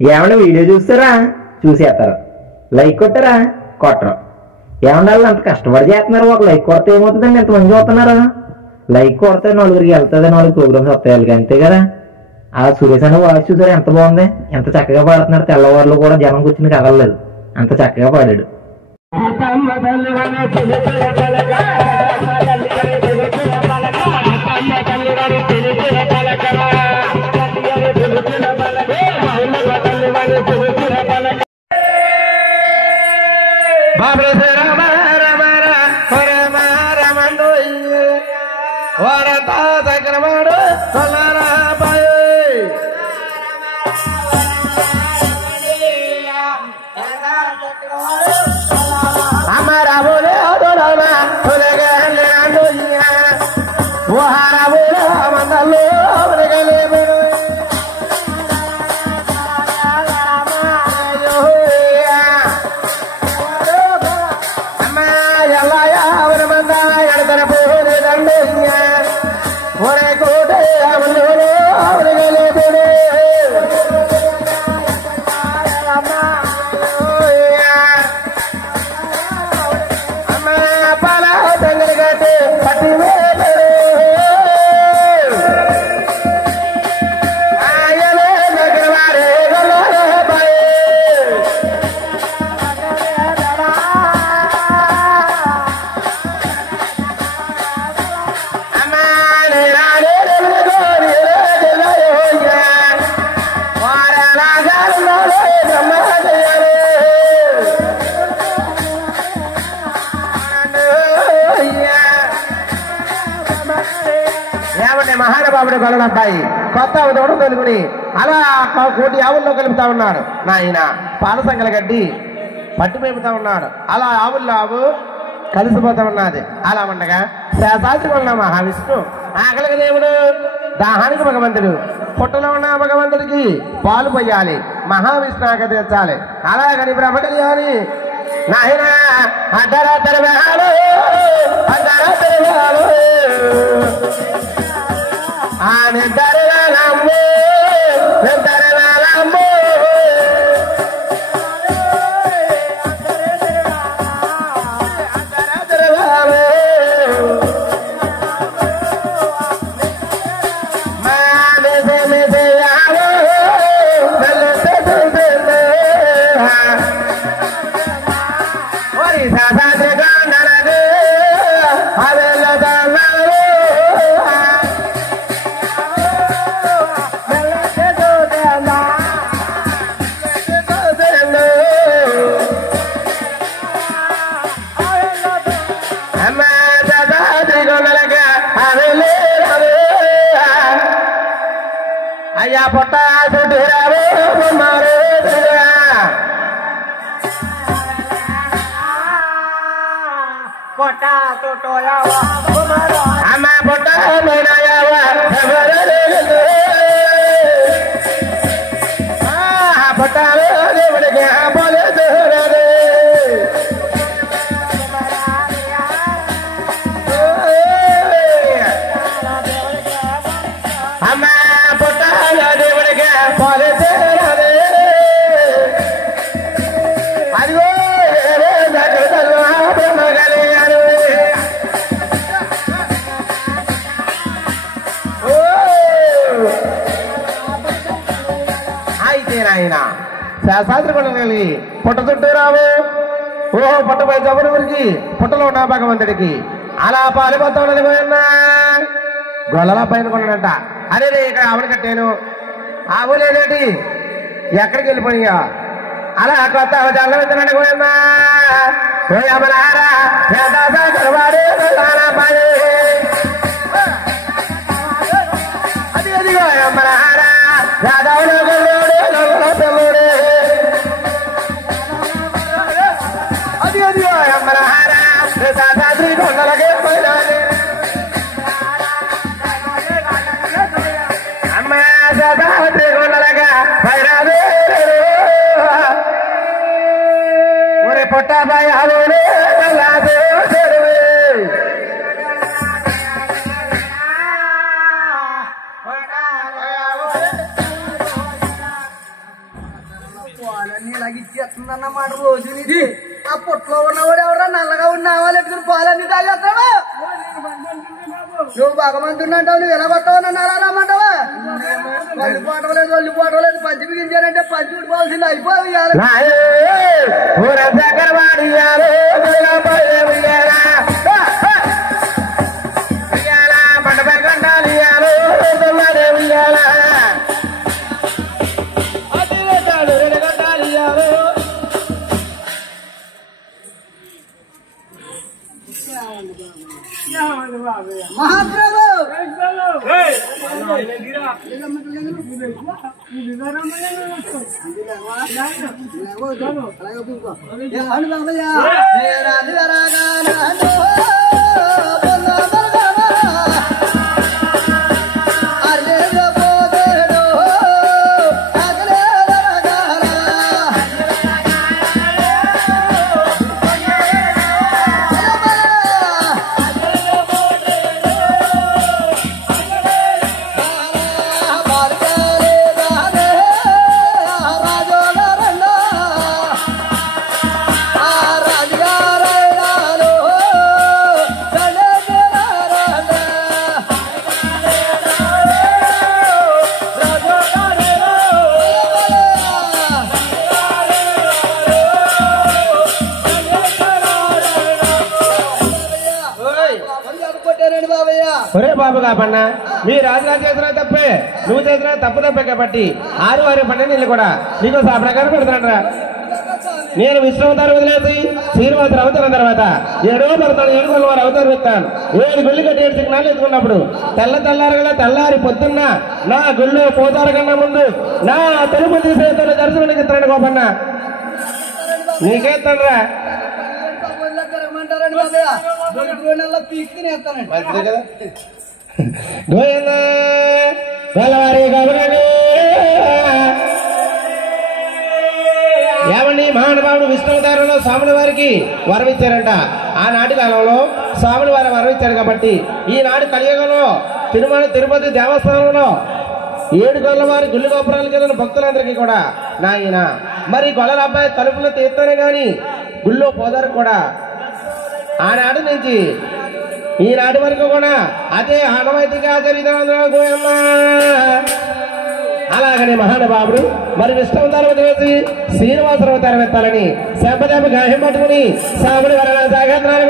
ఏమన్నా వీడియో చూస్తారా? చూసేస్తారు. లైక్ కొట్టారా? కొట్టరు. ఏమన్నా వాళ్ళు అంత కష్టపడి చేస్తున్నారు. ఒక లైక్ కొడితే ఏమవుతుందండి? ఎంతమంది చూస్తున్నారు. లైక్ కొడితే నలుగురికి వెళ్తుంది, 4 ప్రోగ్రామ్స్ వస్తాయి వాళ్ళకి, అంతే కదా. ఆ సురేష్ అనే వాయిస్ చూసారా ఎంత బాగుంది, ఎంత చక్కగా పాడుతున్నారు. తెల్లవారులు కూడా జనం కూర్చుని కదలలేదు, అంత చక్కగా పాడాడు. మహానుభావుడు గొల్లబ్బాయి కొత్త దూడ తొలుగుని అలా 1,00,00,000 ఆవుల్లో కలుపుతా ఉన్నాడు. నాయన పాల సంగల గడ్డి పట్టు మేపుతా ఉన్నాడు. అలా ఆవుల్లో ఆవు కలిసిపోతా ఉన్నది. అలా ఉండగా శాస్త్రి ఉన్న మహావిష్ణు ఆకలికి దేవుడు, దాహానికి భగవంతుడు, పుట్టలో ఉన్న భగవంతుడికి పాలు పోయాలి, మహావిష్ణు ఆకలి తీర్చాలి. అలాగని బ్రహ్మడి అని నాయన అర్ధరాత్రి వేళ అయ్యా పొట్ట అమ్మ పొట్ట పొట్ట శాస్త్రి కలిగి పుట్ట చుట్టూ రావు. ఓహో పుట్టపై జబరు గురికి పుట్టలో ఉన్న భగవంతుడికి అలా పాలిపోతా ఉన్నది. పోయినా గొల్లల పైన కొన్నాడంట. అదే ఇక్కడ ఆవులు కట్టాను, ఆవు లేదేటి, ఎక్కడికి వెళ్ళిపోయా? అలా కొత్త జల్ల వెళ్తున్నాడు. పోయినా అది అదిగో అమ్మలారా యాదవులు అది అదిగో అమ్మలారా శాస్త్రి కొండలకే పోయినాలి. అమ్మ శాస్త్రి కొండలగా పైరాదే ఒరే పొట్టాబాయి అదే రోజు ఇది ఆ పొట్లో ఉన్నవాడు ఎవరా నల్లగా ఉన్నావా లేకపోతే పాలన్నీ తాగేస్తావా నువ్వు భగవంతుడు అంటావు నువ్వు ఎలా కొత్తావు నన్ను అలా రమ్మంటావా ఒళ్ళు పోవలేదు పంచి బిగించానంటే పంచి ఉడిపోవాల్సింది అయిపోయి మహాప్రభు ఒరే బాబు కాపన్నా మీ రాజుగారు చేసిన తప్పే నువ్వు చేసిన తప్పే కాబట్టి 6 12 నీళ్ళు కూడా నీకు ఆ ప్రకారం పెడతానరా నేను విశ్రమతారు వదిలేసి శ్రీనివాసరావు అవుతున్న తర్వాత 7వ పడతాను 7 గొల్ల వారు అవతారు పెడతాను 7 గుళ్ళు కట్టి 7 సిగ్నాలు ఎత్తుకున్నప్పుడు తెల్లారగల తెల్లారి పొద్దున్న నా గుళ్ళు పోతారు కన్నా ముందు నా తెలుపు తీసేస్తాను దర్శనానికి ఇస్తాను గోపన్న నీకేస్తానరా ఏమండి మహానుభావుడు విష్ణువతారంలో స్వాముల వారికి వరం ఇచ్చారంట ఆనాటి కాలంలో స్వాముల వారు వరం ఇచ్చారు కాబట్టి ఈనాడు కలియుగంలో తిరుపతి దేవస్థానంలో 7 గొల్ల వారి గుళ్ళు గోపురాలు కలిగిన భక్తులందరికీ కూడా నాయన మరి గొల్లల అబ్బాయి తలుపులు తీస్తానే గాని గుళ్ళో పోదారు కూడా ఆనాడు నుంచి ఈనాటి వరకు కూడా అదే ఆనవాయితీగా జరిగిన అలాగనే మహానుభావుడు మరి విష్ణువతారం వేసి శ్రీనివాసరావు అవతారం ఎత్తాలని శంపదేప గాయం పట్టుకుని సాముడి వరణ సాగత్రాలు